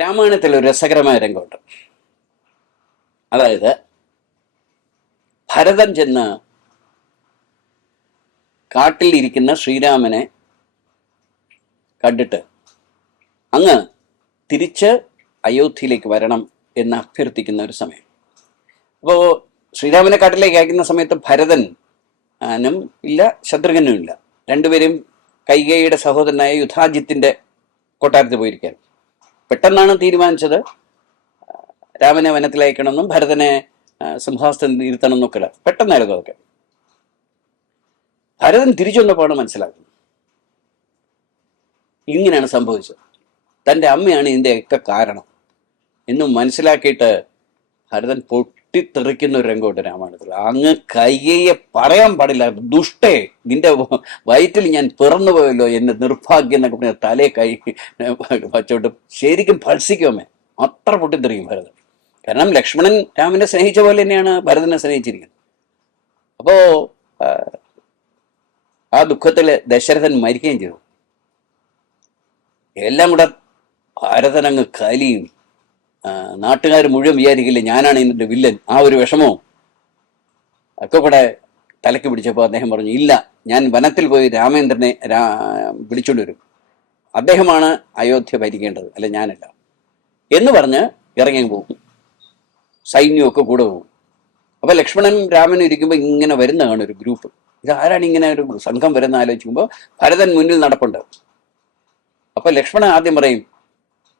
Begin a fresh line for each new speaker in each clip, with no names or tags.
രാമായണത്തിൽ ഒരു രസകരമായ രംഗമുണ്ട്. അതായത് ഭരതൻ ചെന്ന് കാട്ടിൽ ഇരിക്കുന്ന ശ്രീരാമനെ കണ്ടിട്ട് അങ്ങ് തിരിച്ച് അയോധ്യയിലേക്ക് വരണം എന്ന് അഭ്യർത്ഥിക്കുന്ന ഒരു സമയം. അപ്പോൾ ശ്രീരാമനെ കാട്ടിലേക്ക് അയക്കുന്ന സമയത്ത് ഭരതൻ നും ഇല്ല ശത്രുഘ്നും ഇല്ല. രണ്ടുപേരും കൈകേയിയുടെ സഹോദരനായ യുധാജിത്തിന്റെ കൊട്ടാരത്തിൽ പോയിരിക്കാൻ പെട്ടെന്നാണ് തീരുമാനിച്ചത്. രാമനെ വനത്തിൽ അയക്കണമെന്നും ഭരതനെ സിംഹാസനത്തിൽ ഇരുത്തണം എന്നൊക്കെ പെട്ടെന്നായിരുന്നു അതൊക്കെ. ഭരതൻ തിരിച്ചു വന്നപ്പോഴാണ് മനസ്സിലാക്കുന്നത് ഇങ്ങനെയാണ് സംഭവിച്ചത്. തന്റെ അമ്മയാണ് ഇതിന്റെയൊക്കെ കാരണം. എന്നും മനസ്സിലാക്കിയിട്ട് ഭരതൻ പൊട്ടിത്തെറിക്കുന്ന ഒരു രംഗമുണ്ട് രാമായണത്തിൽ. അങ്ങ് കയ്യെ പറയാൻ പാടില്ല. ദുഷ്ടേ നിന്റെ വയറ്റിൽ ഞാൻ പിറന്നു പോയല്ലോ എന്നെ നിർഭാഗ്യം എന്നൊക്കെ പറഞ്ഞ തലേ കൈ വച്ചോട്ട് ശരിക്കും ഭത്സിക്കുമേ അത്ര പൊട്ടിത്തെറിക്കും ഭരതൻ. കാരണം ലക്ഷ്മണൻ രാമനെ സ്നേഹിച്ച പോലെ തന്നെയാണ് ഭരതനെ സ്നേഹിച്ചിരിക്കുന്നത്. അപ്പോ ആ, ദുഃഖത്തിൽ ദശരഥൻ മരിക്കുകയും ചെയ്തു. എല്ലാം കൂടെ ഭാരതനങ്ങ് കലിയും നാട്ടുകാർ മുഴുവൻ വിചാരിക്കില്ല ഞാനാണ് ഇതിന്റെ വില്ലൻ? ആ ഒരു വിഷമവും ഒക്കെ കൂടെ തലക്ക് പിടിച്ചപ്പോൾ അദ്ദേഹം പറഞ്ഞു ഇല്ല ഞാൻ വനത്തിൽ പോയി രാമേന്ദ്രനെ രാ വിളിച്ചുകൊണ്ട് വരും. അദ്ദേഹമാണ് അയോധ്യ ഭരിക്കേണ്ടത് അല്ല ഞാനല്ല. എന്ന് പറഞ്ഞ് ഇറങ്ങി പോകും. സൈന്യമൊക്കെ കൂടെ പോകും. അപ്പോൾ ലക്ഷ്മണനും രാമനും ഇരിക്കുമ്പോൾ ഇങ്ങനെ വരുന്നതാണ് ഒരു ഗ്രൂപ്പ്. ഇത് ആരാണ് ഇങ്ങനെ ഒരു സംഘം വരുന്ന ആലോചിക്കുമ്പോൾ ഭരതൻ മുന്നിൽ നടപ്പുണ്ട്. അപ്പോൾ ലക്ഷ്മണൻ ആദ്യം പറയും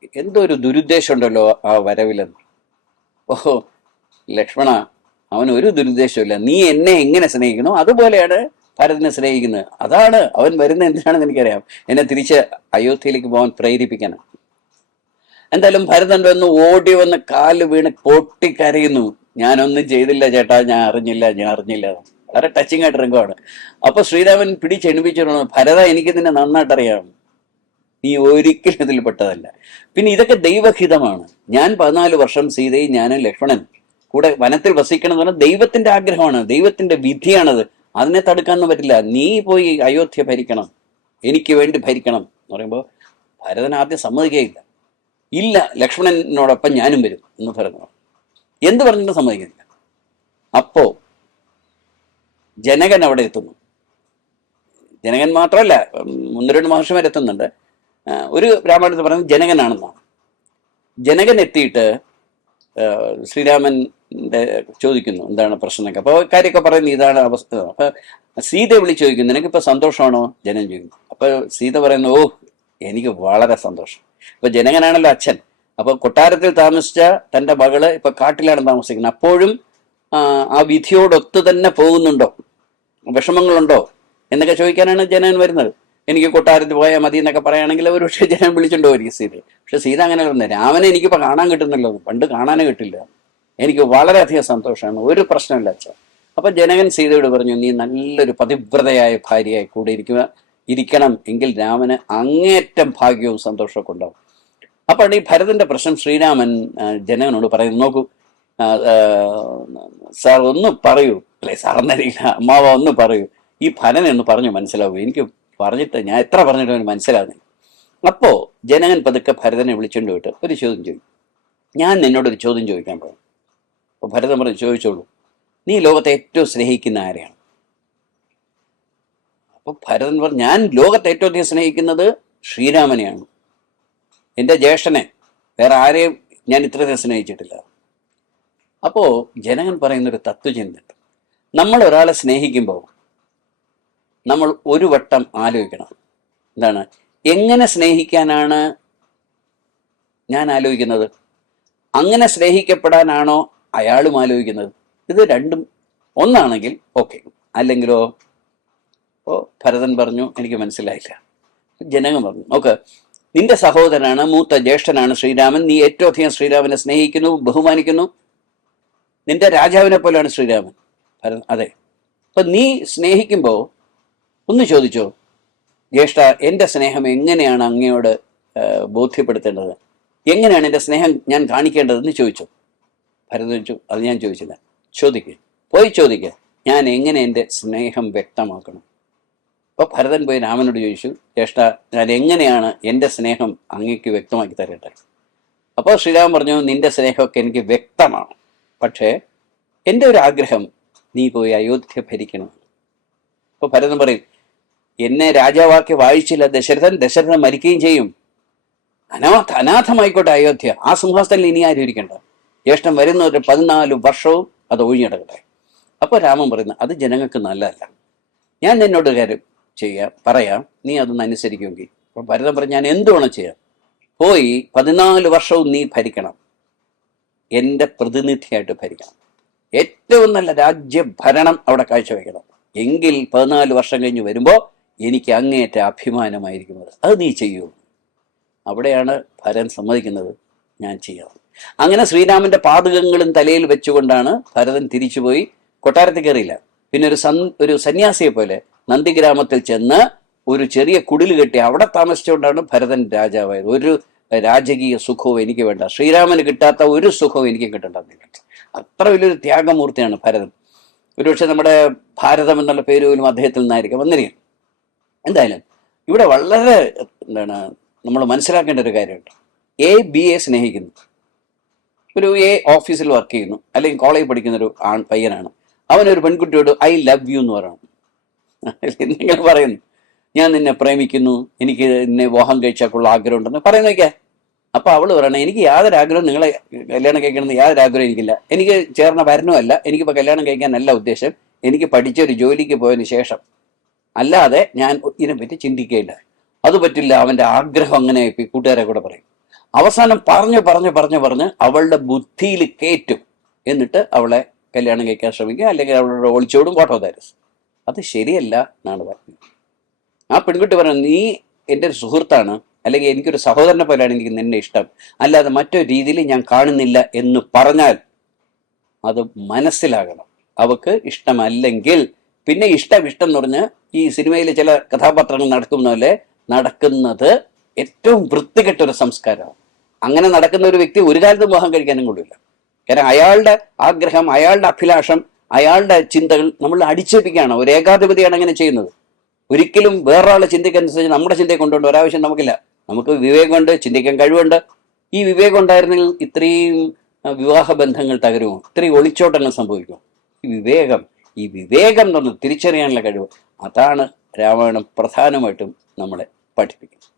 എന്തോ ഒരു ദുരുദ്ദേശം ഉണ്ടല്ലോ ആ വരവിലെന്ന്. ഓഹോ ലക്ഷ്മണ അവൻ ഒരു ദുരുദ്ദേശമില്ല നീ എന്നെ എങ്ങനെ സ്നേഹിക്കണോ അതുപോലെയാണ് ഭരതനെ സ്നേഹിക്കുന്നത്. അതാണ് അവൻ വരുന്ന എന്തിനാണെന്ന് എനിക്കറിയാം. എന്നെ തിരിച്ച് അയോധ്യയിലേക്ക് പോകാൻ പ്രേരിപ്പിക്കണം. എന്തായാലും ഭരതൻ വന്ന് ഓടി വന്ന് കാൽ വീണ് പൊട്ടിക്കരയുന്നു. ഞാനൊന്നും ചെയ്തില്ല ചേട്ടാ ഞാൻ അറിഞ്ഞില്ല ഞാൻ അറിഞ്ഞില്ല. വളരെ ടച്ചിങ് ആയിട്ട് രംഗമാണ്. അപ്പൊ ശ്രീരാമൻ പിടിച്ചെണിപ്പിച്ചിരുന്നു ഭരത എനിക്ക് നിന്നെ നന്നായിട്ട് അറിയാം നീ ഒരിക്കലും ഇതിൽ പെട്ടതല്ല. പിന്നെ ഇതൊക്കെ ദൈവഹിതമാണ്. ഞാൻ പതിനാല് വർഷം സീതയും ഞാനും ലക്ഷ്മണൻ കൂടെ വനത്തിൽ വസിക്കണം എന്ന് പറഞ്ഞാൽ ദൈവത്തിന്റെ ആഗ്രഹമാണ്. ദൈവത്തിന്റെ വിധിയാണത്. അതിനെ തടുക്കാനൊന്നും പറ്റില്ല. നീ പോയി അയോധ്യ ഭരിക്കണം. എനിക്ക് വേണ്ടി ഭരിക്കണം എന്ന് പറയുമ്പോൾ ഭരതൻ ആദ്യം സമ്മതിക്കുകയില്ല. ഇല്ല ലക്ഷ്മണനോടൊപ്പം ഞാനും വരും എന്ന് ഭരതൻ എന്ത് പറഞ്ഞിട്ടും സമ്മതിക്കുന്നില്ല. അപ്പോ ജനകൻ അവിടെ എത്തുന്നു. ജനകൻ മാത്രമല്ല ഉം, ഒന്ന് ഒരു രാമായണത്തിൽ പറയുന്നത് ജനകനാണെന്നാണ്. ജനകൻ എത്തിയിട്ട് ശ്രീരാമൻ ചോദിക്കുന്നു എന്താണ് പ്രശ്നമൊക്കെ അപ്പോൾ കാര്യമൊക്കെ പറയുന്നത് ഇതാണ് അവസ്ഥ അപ്പൊ സീത വിളിച്ച് ചോദിക്കുന്നു നിനക്കിപ്പോൾ സന്തോഷമാണോ? ജനൻ ചോദിക്കുന്നു. അപ്പോൾ സീത പറയുന്നു ഓ എനിക്ക് വളരെ സന്തോഷം. ഇപ്പൊ ജനകനാണല്ലോ അച്ഛൻ. അപ്പോൾ കൊട്ടാരത്തിൽ താമസിച്ച തന്റെ മകൾ ഇപ്പൊ കാട്ടിലാണ് താമസിക്കുന്നത്. അപ്പോഴും ആ വിധിയോടൊത്ത് തന്നെ പോകുന്നുണ്ടോ? വിഷമങ്ങളുണ്ടോ? എന്നൊക്കെ ചോദിക്കാനാണ് ജനകൻ വരുന്നത്. എനിക്ക് കൊട്ടാരത്തിൽ പോയാൽ മതി എന്നൊക്കെ പറയുകയാണെങ്കിൽ ഒരു പക്ഷേ ജനം വിളിച്ചുണ്ടോ ആയിരിക്കും സീത പക്ഷെ സീത അങ്ങനെ പറഞ്ഞത് രാമനെ എനിക്കിപ്പോൾ കാണാൻ കിട്ടുന്നില്ലോ. പണ്ട് കാണാനേ കിട്ടില്ല. എനിക്ക് വളരെയധികം സന്തോഷമാണ്. ഒരു പ്രശ്നമില്ല അച്ഛൻ അപ്പൊ ജനകൻ സീതയോട് പറഞ്ഞു നീ നല്ലൊരു പതിവ്രതയായ ഭാര്യയായി കൂടെ ഇരിക്കുക. ഇരിക്കണം എങ്കിൽ രാമന് അങ്ങേറ്റം ഭാഗ്യവും സന്തോഷമൊക്കെ ഉണ്ടാവും. അപ്പോൾ ഈ ഭരതന്റെ പ്രശ്നം ശ്രീരാമൻ ജനകനോട് പറയുന്നു നോക്കൂ സാർ ഒന്ന് പറയൂ. അല്ലെ സാറെന്നറിയില്ല. അമ്മാവ ഒന്ന് പറയൂ. ഈ ഫലനെ ഒന്ന് പറഞ്ഞു മനസ്സിലാവൂ? എനിക്ക് പറഞ്ഞിട്ട് ഞാൻ എത്ര പറഞ്ഞിട്ടും അവന് മനസ്സിലാകുന്നില്ല അപ്പോ ജനകൻ പതുക്കെ ഭരതനെ വിളിച്ചുകൊണ്ട് പോയിട്ട് ഒരു ചോദ്യം ചോദിക്കും. ഞാൻ നിന്നോടൊരു ചോദ്യം ചോദിക്കാൻ പോകും അപ്പോൾ ഭരതൻ പറഞ്ഞു ചോദിച്ചോളൂ. നീ ലോകത്തെ ഏറ്റവും സ്നേഹിക്കുന്ന ആരെയാണ്? അപ്പോൾ ഭരതൻ പറഞ്ഞു ഞാൻ ലോകത്തെ ഏറ്റവും അധികം സ്നേഹിക്കുന്നത് ശ്രീരാമനെയാണ്. എന്റെ ജ്യേഷ്ഠനെ. വേറെ ആരെയും ഞാൻ ഇത്രയധികം സ്നേഹിച്ചിട്ടില്ല. അപ്പോൾ ജനകൻ പറയുന്നൊരു തത്വചിന്തയുണ്ട്. നമ്മൾ ഒരാളെ സ്നേഹിക്കുമ്പോൾ നമ്മൾ ഒരു വട്ടം ആലോചിക്കണം. എന്താണ്? എങ്ങനെ സ്നേഹിക്കാനാണ് ഞാൻ ആലോചിക്കുന്നത്? അങ്ങനെ സ്നേഹിക്കപ്പെടാനാണോ അയാളും ആലോചിക്കുന്നത്? ഇത് രണ്ടും ഒന്നാണെങ്കിൽ ഓക്കെ. അല്ലെങ്കിലോ? ഓ ഭരതൻ പറഞ്ഞു എനിക്ക് മനസ്സിലായില്ല. ജനകൻ പറഞ്ഞു. ഓക്കെ നിന്റെ സഹോദരനാണ് മൂത്ത ജ്യേഷ്ഠനാണ് ശ്രീരാമൻ. നീ ഏറ്റവും അധികം ശ്രീരാമനെ സ്നേഹിക്കുന്നു ബഹുമാനിക്കുന്നു. നിന്റെ രാജാവിനെ പോലെയാണ് ശ്രീരാമൻ. അതെ. അപ്പൊ നീ സ്നേഹിക്കുമ്പോൾ ഒന്ന് ചോദിച്ചോ. ജ്യേഷ്ഠ എന്റെ സ്നേഹം എങ്ങനെയാണ് അങ്ങയോട് ബോധ്യപ്പെടുത്തേണ്ടത്? എങ്ങനെയാണ് എന്റെ സ്നേഹം ഞാൻ കാണിക്കേണ്ടതെന്ന് ചോദിച്ചു. ഭരത് ചോദിച്ചു അത് ഞാൻ ചോദിച്ചില്ല. ചോദിക്കുക പോയി ചോദിക്കുക ഞാൻ എങ്ങനെ എന്റെ സ്നേഹം വ്യക്തമാക്കണം? അപ്പോൾ ഭരതൻ പോയി രാമനോട് ചോദിച്ചു ജ്യേഷ്ഠ ഞാൻ എങ്ങനെയാണ് എന്റെ സ്നേഹം അങ്ങേക്ക് വ്യക്തമാക്കി തരട്ടെ അപ്പോൾ ശ്രീരാമൻ പറഞ്ഞു നിന്റെ സ്നേഹമൊക്കെ എനിക്ക് വ്യക്തമാണ്. പക്ഷേ എന്റെ ഒരു ആഗ്രഹം നീ പോയി അയോധ്യ ഭരിക്കണം. അപ്പോൾ ഭരതൻ പറയും എന്നെ രാജാവാക്കി വാഴിച്ചില്ല ദശരഥൻ ദശരഥൻ മരിക്കുകയും ചെയ്യും. അനാഥ അനാഥമായിക്കോട്ടെ അയോധ്യ. ആ സിംഹാസനത്തിൽ ഇനി ആരും ഇരിക്കണ്ട. ജ്യേഷ്ഠം വരുന്ന ഒരു പതിനാല് വർഷവും അത് ഒഴിഞ്ഞിടക്കട്ടെ. അപ്പോൾ രാമൻ പറയുന്നു അത് ജനങ്ങൾക്ക് നല്ലതല്ല. ഞാൻ എന്നോട് കാര്യം ചെയ്യാം പറയാം. നീ അതൊന്ന് അനുസരിക്കുമെങ്കിൽ. അപ്പം ഭരതൻ പറഞ്ഞു ഞാൻ എന്ത് ചെയ്യാം? പോയി പതിനാല് വർഷവും നീ ഭരിക്കണം. എന്റെ പ്രതിനിധിയായിട്ട് ഭരിക്കണം. ഏറ്റവും നല്ല രാജ്യഭരണം അവിടെ കാഴ്ചവെക്കണം. എങ്കിൽ പതിനാല് വർഷം കഴിഞ്ഞ് വരുമ്പോൾ എനിക്ക് അങ്ങേറ്റ അഭിമാനമായിരിക്കും അത്. നീ ചെയ്യൂ. അവിടെയാണ് ഭരൻ സമ്മതിക്കുന്നത്. ഞാൻ ചെയ്യാം. അങ്ങനെ ശ്രീരാമന്റെ പാതകങ്ങളും തലയിൽ വെച്ചുകൊണ്ടാണ് ഭരതൻ തിരിച്ചുപോയി കൊട്ടാരത്തിൽ കയറിയില്ല. പിന്നെ ഒരു സൻ ഒരു സന്യാസിയെ പോലെ നന്ദിഗ്രാമത്തിൽ ചെന്ന് ഒരു ചെറിയ കുടിൽ കെട്ടി അവിടെ താമസിച്ചുകൊണ്ടാണ് ഭരതൻ രാജാവായത്. ഒരു രാജകീയ സുഖവും എനിക്ക് വേണ്ട. ശ്രീരാമന് കിട്ടാത്ത ഒരു സുഖവും എനിക്ക് കിട്ടേണ്ട അത്ര വലിയൊരു ത്യാഗമൂർത്തിയാണ് ഭരതൻ. ഒരുപക്ഷെ നമ്മുടെ ഭാരതം എന്നുള്ള പേര് പോലും അദ്ദേഹത്തിൽ നിന്നായിരിക്കും. വന്നിരിക്കും എന്തായാലും ഇവിടെ വളരെ എന്താണ് നമ്മൾ മനസ്സിലാക്കേണ്ട ഒരു കാര്യമുണ്ട്. എ ബി എ സ്നേഹിക്കുന്നു. ഒരു എ ഓഫീസിൽ വർക്ക് ചെയ്യുന്നു. അല്ലെങ്കിൽ കോളേജിൽ പഠിക്കുന്ന ഒരു ആൺ പയ്യനാണ്. അവനൊരു പെൺകുട്ടിയോട് ഐ ലവ് യു എന്ന് പറയണം. നിങ്ങൾ പറയുന്നു ഞാൻ നിന്നെ പ്രേമിക്കുന്നു. എനിക്ക് നിന്നെ വിവാഹം കഴിച്ചാക്കുള്ള ആഗ്രഹം ഉണ്ടെന്ന് പറയുന്നൊക്കെ അപ്പോൾ അവൾ പറയണേ എനിക്ക് യാതൊരു ആഗ്രഹം നിങ്ങളെ കല്യാണം കഴിക്കണമെന്ന് യാതൊരു ആഗ്രഹം എനിക്കില്ല. എനിക്ക് ചേർന്ന വരണമല്ല എനിക്കിപ്പോൾ കല്യാണം കഴിക്കാനല്ല ഉദ്ദേശം. എനിക്ക് പഠിച്ച ഒരു ജോലിക്ക് പോയതിന് ശേഷം അല്ലാതെ ഞാൻ ഇതിനെപ്പറ്റി ചിന്തിക്കുകയില്ല അത് പറ്റില്ല അവന്റെ ആഗ്രഹം അങ്ങനെ ഇപ്പം കൂട്ടുകാരെ കൂടെ പറയും. അവസാനം പറഞ്ഞു പറഞ്ഞു പറഞ്ഞു പറഞ്ഞ് അവളുടെ ബുദ്ധിയിൽ കയറ്റും എന്നിട്ട് അവളെ കല്യാണം കഴിക്കാൻ ശ്രമിക്കുക അല്ലെങ്കിൽ അവളുടെ ഒളിച്ചോടും കോട്ടോ തരസ് അത് ശരിയല്ല എന്നാണ് പറഞ്ഞത്. ആ പെൺകുട്ടി പറഞ്ഞു നീ എന്റെ ഒരു സുഹൃത്താണ് അല്ലെങ്കിൽ എനിക്കൊരു സഹോദരനെ പോലെയാണ് എനിക്ക് നിന്നെ ഇഷ്ടം. അല്ലാതെ മറ്റൊരു രീതിയിൽ ഞാൻ കാണുന്നില്ല എന്ന് പറഞ്ഞാൽ അത് മനസ്സിലാകണം. അവക്ക് ഇഷ്ടമല്ലെങ്കിൽ പിന്നെ ഇഷ്ടം ഇഷ്ടം എന്ന് പറഞ്ഞ് ഈ സിനിമയിലെ ചില കഥാപാത്രങ്ങൾ നടക്കുന്ന പോലെ നടക്കുന്നത് ഏറ്റവും വൃത്തികെട്ട ഒരു സംസ്കാരമാണ്. അങ്ങനെ നടക്കുന്ന ഒരു വ്യക്തി ഒരു കാലത്തും മോഹം കഴിക്കാനും കൊള്ളില്ല കാരണം അയാളുടെ ആഗ്രഹം അയാളുടെ അഭിലാഷം അയാളുടെ ചിന്തകൾ നമ്മൾ അടിച്ചേപ്പിക്കുകയാണ് ഒരു ഏകാധിപതിയാണ് അങ്ങനെ ചെയ്യുന്നത്. ഒരിക്കലും വേറൊരാളെ ചിന്തയ്ക്കനുസരിച്ച് നമ്മുടെ ചിന്തയെ കൊണ്ടുകൊണ്ട് ഒരാവശ്യം നമുക്കില്ല. നമുക്ക് വിവേകമുണ്ട് ചിന്തിക്കാൻ കഴിവുണ്ട്. ഈ വിവേകം ഉണ്ടായിരുന്നെങ്കിൽ ഇത്രയും വിവാഹ ബന്ധങ്ങൾ തകരുമോ? ഇത്രയും ഒളിച്ചോട്ടങ്ങൾ സംഭവിക്കും ഈ വിവേകം ഈ വിവേകം എന്ന് തിരിച്ചറിയാനുള്ള കഴിവ്. അതാണ് രാമായണം പ്രധാനമായിട്ടും നമ്മളെ പഠിപ്പിക്കുന്നത്.